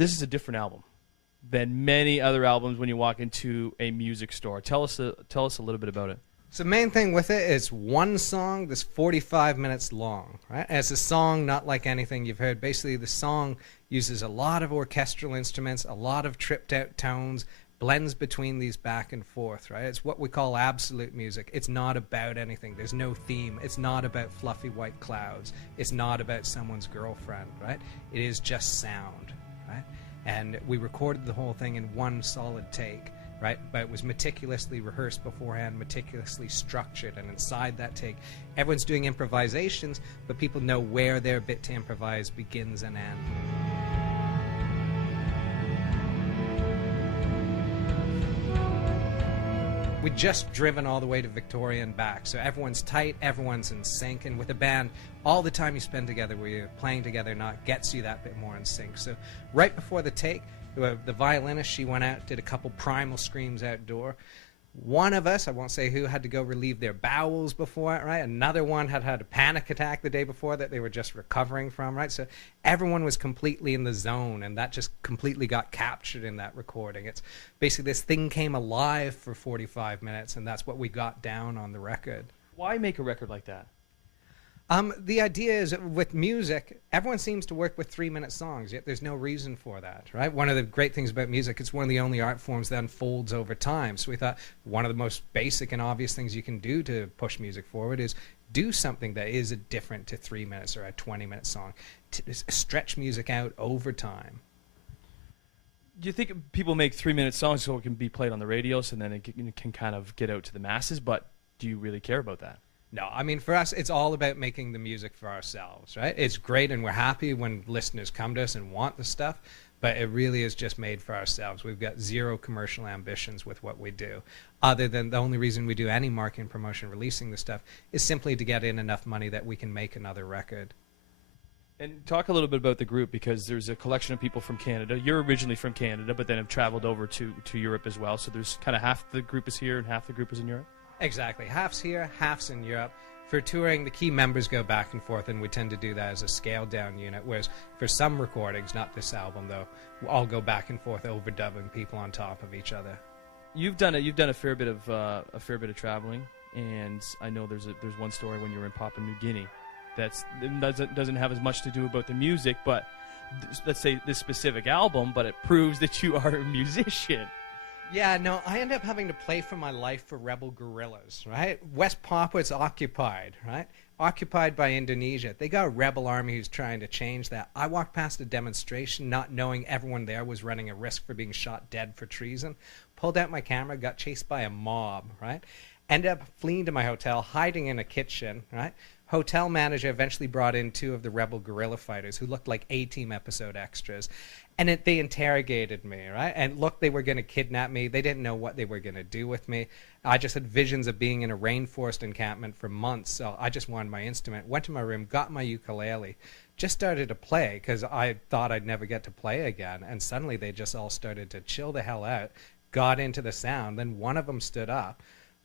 this is a different album than many other albums when you walk into a music store. Tell us a little bit about it. So the main thing with it is one song that's 45 minutes long, right? And it's a song not like anything you've heard. Basically, the song uses a lot of orchestral instruments, a lot of tripped out tones, blends between these back and forth, right? It's what we call absolute music. It's not about anything. There's no theme. It's not about fluffy white clouds. It's not about someone's girlfriend, right? It is just sound, right? And we recorded the whole thing in one solid take, right? But it was meticulously rehearsed beforehand, meticulously structured, and inside that take, everyone's doing improvisations, but people know where their bit to improvise begins and ends. We'd just driven all the way to Victoria and back, so everyone's tight, everyone's in sync, and with a band, all the time you spend together where you're playing together not gets you that bit more in sync. So right before the take, the violinist, she went out, did a couple primal screams outdoor. One of us, I won't say who, had to go relieve their bowels before it, right? Another one had had a panic attack the day before that they were just recovering from, right? So everyone was completely in the zone, and that just completely got captured in that recording. It's basically this thing came alive for 45 minutes, and that's what we got down on the record. Why make a record like that? The idea is that with music, everyone seems to work with 3-minute songs, yet there's no reason for that, right? One of the great things about music, it's one of the only art forms that unfolds over time. So we thought one of the most basic and obvious things you can do to push music forward is do something that is different to 3 minutes or a 20-minute song. Stretch music out over time. Do you think people make 3-minute songs so it can be played on the radio, so then it can kind of get out to the masses, but do you really care about that? No, I mean, for us, it's all about making the music for ourselves, right? It's great, and we're happy when listeners come to us and want the stuff, but it really is just made for ourselves. We've got zero commercial ambitions with what we do, other than the only reason we do any marketing promotion releasing the stuff is simply to get in enough money that we can make another record. And talk a little bit about the group, because there's a collection of people from Canada. You're originally from Canada, but then have traveled over to Europe as well, so there's kind of half the group is here and half the group is in Europe? Exactly. Half's here, half's in Europe. For touring, the key members go back and forth, and we tend to do that as a scaled-down unit, whereas for some recordings, not this album, though, we'll all go back and forth overdubbing people on top of each other. You've done a fair bit of traveling, and I know there's one story when you were in Papua New Guinea that doesn't have as much to do about the music, but let's say this specific album, but it proves that you are a musician. Yeah, no, I end up having to play for my life for rebel guerrillas, right? West Papua is occupied, right? Occupied by Indonesia. They got a rebel army who's trying to change that. I walked past a demonstration not knowing everyone there was running a risk for being shot dead for treason. Pulled out my camera, got chased by a mob, right? Ended up fleeing to my hotel, hiding in a kitchen, right? Hotel manager eventually brought in 2 of the rebel guerrilla fighters who looked like A-Team episode extras. And they interrogated me, right? And look, they were going to kidnap me. They didn't know what they were going to do with me. I just had visions of being in a rainforest encampment for months, so I just wanted my instrument. Went to my room, got my ukulele, just started to play because I thought I'd never get to play again. And suddenly they just all started to chill the hell out, got into the sound. Then one of them stood up,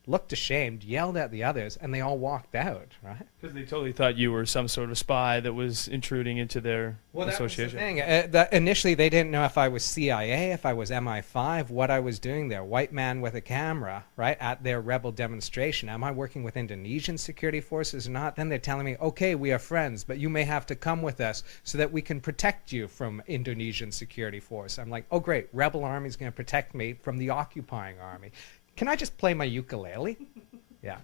looked ashamed, yelled at the others, and they all walked out, right? Because they totally thought you were some sort of spy that was intruding into their association. That was the thing. Initially, they didn't know if I was CIA, if I was MI5, what I was doing there. White man with a camera, right, at their rebel demonstration. Am I working with Indonesian security forces or not? Then they're telling me, okay, we are friends, but you may have to come with us so that we can protect you from Indonesian security force. I'm like, oh, great, rebel army's going to protect me from the occupying army. Can I just play my ukulele? Yeah.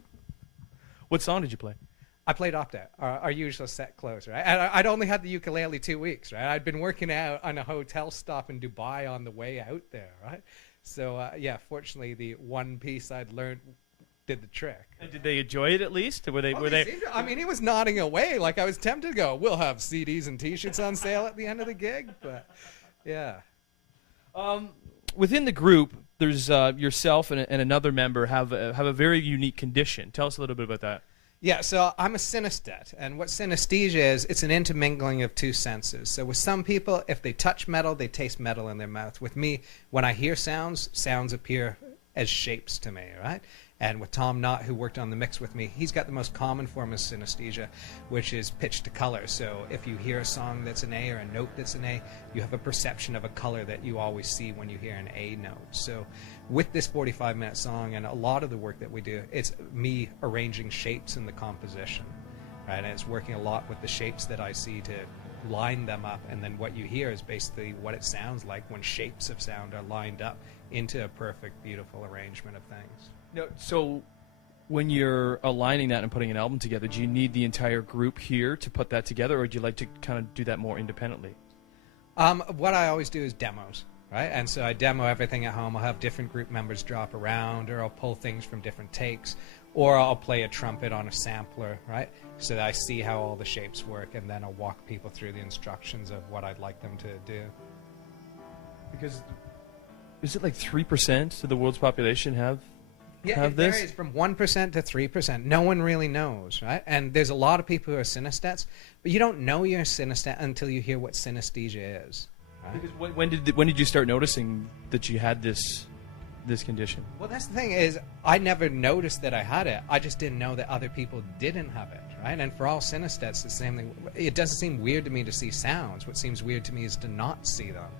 What song did you play? I played Opt-Out, our usual set closer. Right? And I'd only had the ukulele 2 weeks, right? I'd been working out on a hotel stop in Dubai on the way out there, right? So, yeah, fortunately, the one piece I'd learned did the trick. And did they enjoy it at least? Were they? I mean, he was nodding away like I was tempted to go, we'll have CDs and T-shirts on sale at the end of the gig, but, yeah. Within the group, there's yourself and another member have a very unique condition. Tell us a little bit about that. Yeah, so I'm a synesthete, and what synesthesia is, it's an intermingling of 2 senses. So with some people, if they touch metal, they taste metal in their mouth. With me, when I hear sounds, sounds appear as shapes to me, right? And with Tom Knott, who worked on the mix with me, he's got the most common form of synesthesia, which is pitch to color. So if you hear a song that's an A or a note that's an A, you have a perception of a color that you always see when you hear an A note. So with this 45-minute song and a lot of the work that we do, it's me arranging shapes in the composition, right? And it's working a lot with the shapes that I see to line them up, and then what you hear is basically what it sounds like when shapes of sound are lined up into a perfect, beautiful arrangement of things. No, so when you're aligning that and putting an album together, do you need the entire group here to put that together, or would you like to kind of do that more independently? What I always do is demos, right? And so I demo everything at home. I'll have different group members drop around, or I'll pull things from different takes, or I'll play a trumpet on a sampler, right? So that I see how all the shapes work, and then I'll walk people through the instructions of what I'd like them to do. Because is it like 3% of the world's population have it this? varies from 1% to 3%. No one really knows, right? And there's a lot of people who are synesthetes, but you don't know you're a synesthete until you hear what synesthesia is. Right? Because when did you start noticing that you had this condition? Well, that's the thing is, I never noticed that I had it. I just didn't know that other people didn't have it, right? And for all synesthetes, it's the same thing. It doesn't seem weird to me to see sounds. What seems weird to me is to not see them,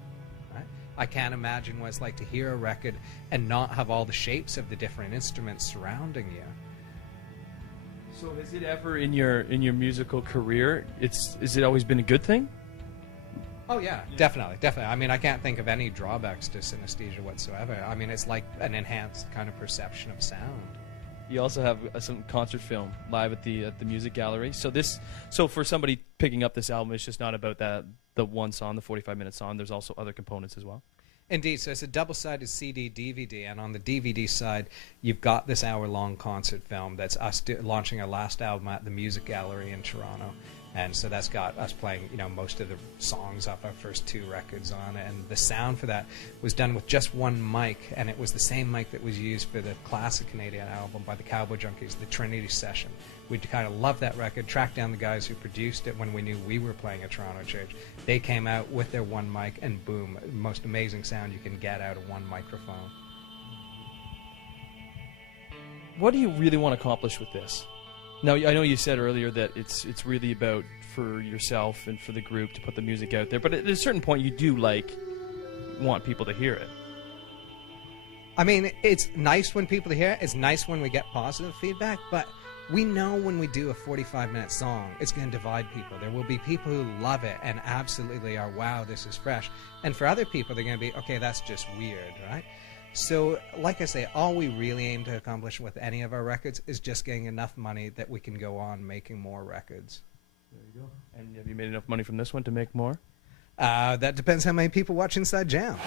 right? I can't imagine what it's like to hear a record and not have all the shapes of the different instruments surrounding you. So has it ever in your musical career, has it always been a good thing? Oh, yeah, definitely. I mean, I can't think of any drawbacks to synesthesia whatsoever. I mean, it's like an enhanced kind of perception of sound. You also have some concert film live at the music gallery. So for somebody picking up this album, it's just not about the one song, the 45-minute song. There's also other components as well. Indeed. So it's a double-sided CD DVD, and on the DVD side, you've got this hour-long concert film that's us launching our last album at the Music Gallery in Toronto. And so that's got us playing, most of the songs off our first 2 records on it. And the sound for that was done with just one mic, and it was the same mic that was used for the classic Canadian album by the Cowboy Junkies, the Trinity Session. We kind of loved that record, tracked down the guys who produced it when we knew we were playing a Toronto church. They came out with their one mic, and boom, most amazing sound you can get out of one microphone. What do you really want to accomplish with this? Now, I know you said earlier that it's really about for yourself and for the group to put the music out there, but at a certain point you do want people to hear it. I mean, it's nice when people hear it. It's nice when we get positive feedback, but we know when we do a 45-minute song, it's going to divide people. There will be people who love it and absolutely are, wow, this is fresh. And for other people, they're going to be, okay, that's just weird, right? So, like I say, all we really aim to accomplish with any of our records is just getting enough money that we can go on making more records. There you go. And have you made enough money from this one to make more? That depends how many people watch Inside Jam.